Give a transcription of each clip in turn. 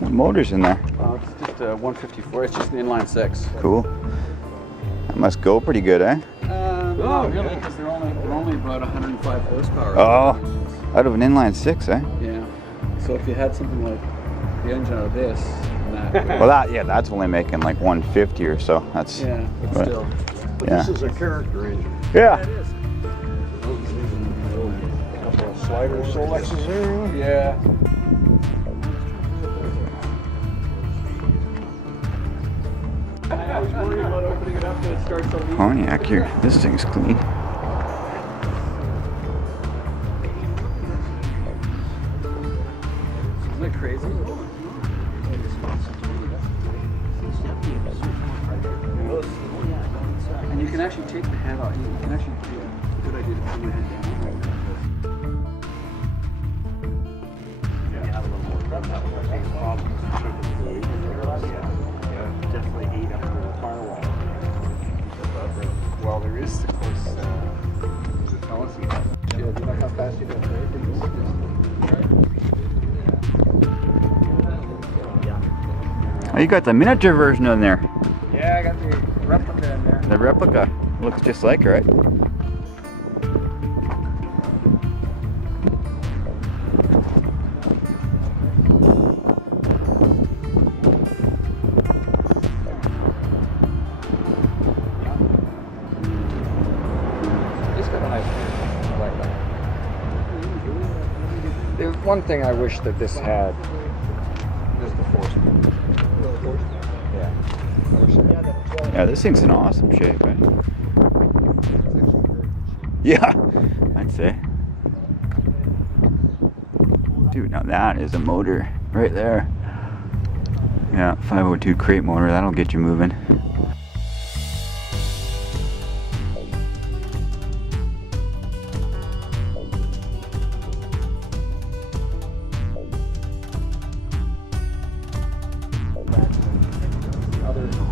What motor's in there? It's just a 154. It's just an inline six. Cool. That must go pretty good, eh? Oh, really? Because they're only about 105 horsepower. Oh, out of an inline six, eh? Yeah. So if you had something like the engine out of this, and that. Well, that's only making like 150 or so. That's Yeah, but right. still. But Yeah. this is a character engine. Yeah. It is. A couple of slider Solexes there. Yeah. I was worried about opening it up when it starts to leak. Pontiac here. This thing's clean. Isn't that crazy? And you can actually take the head off. You can actually do a good idea to pull the head down. Well, there is, of course, there's a policy. Yeah, do you know how fast you can brake? Oh, you got the miniature version in there. Yeah, I got the replica in there. The replica looks just like her, right? It's got a nice feel. I like that. There's one thing I wish that this had is the force. Yeah. I wish it had. Yeah, this thing's in awesome shape, eh? Yeah, I'd say. Dude, now that is a motor right there. Yeah, 502 crate motor, that'll get you moving.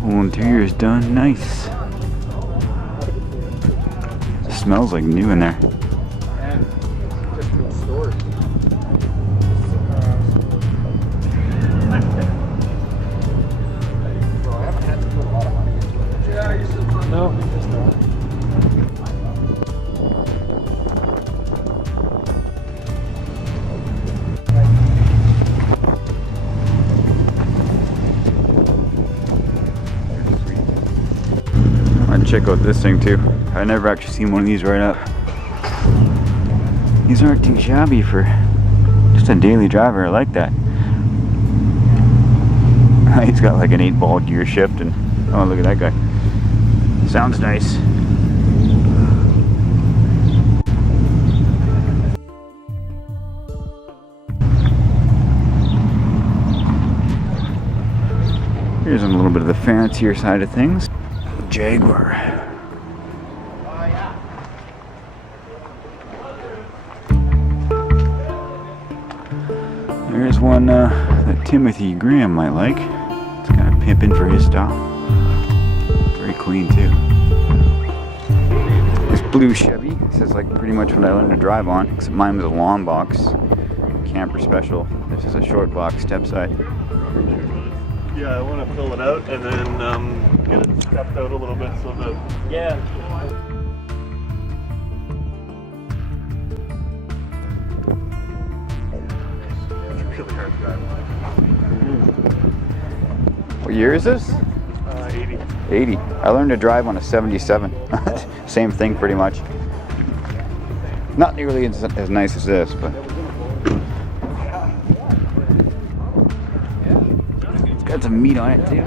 Whole interior's done, nice. Smells like new in there. And just good storage. Well, I haven't had to put a lot of money into it. Yeah, I used to put just I'd check out this thing too. I've never actually seen one of these right up. These aren't too shabby for just a daily driver. I like that. He's got like an 8-ball gear shift and oh, look at that guy. Sounds nice. Here's a little bit of the fancier side of things. Jaguar. There's one that Timothy Graham might like. It's kind of pimping for his style. Very clean too. This blue Chevy, this is like pretty much what I learned to drive on, except mine was a long box, camper special. This is a short box step side. Yeah, I want to fill it out and then get it stepped out a little bit so that... yeah. It's really hard to drive. What year is this? 80. 80. I learned to drive on a 77. Same thing pretty much. Not nearly as nice as this, but it's got some meat on it too.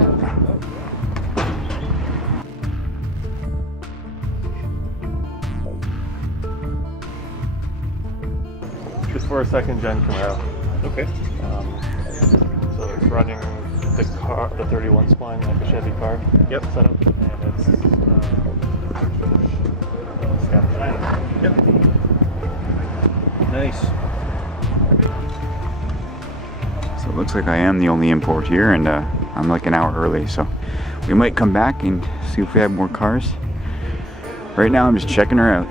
Just for a second gen Camaro. Okay. So it's running the 31 spline like a Chevy car. Yep. Setup, and it's Yep. Nice. So it looks like I am the only import here, and I'm like an hour early, so we might come back and see if we have more cars. Right now I'm just checking her out.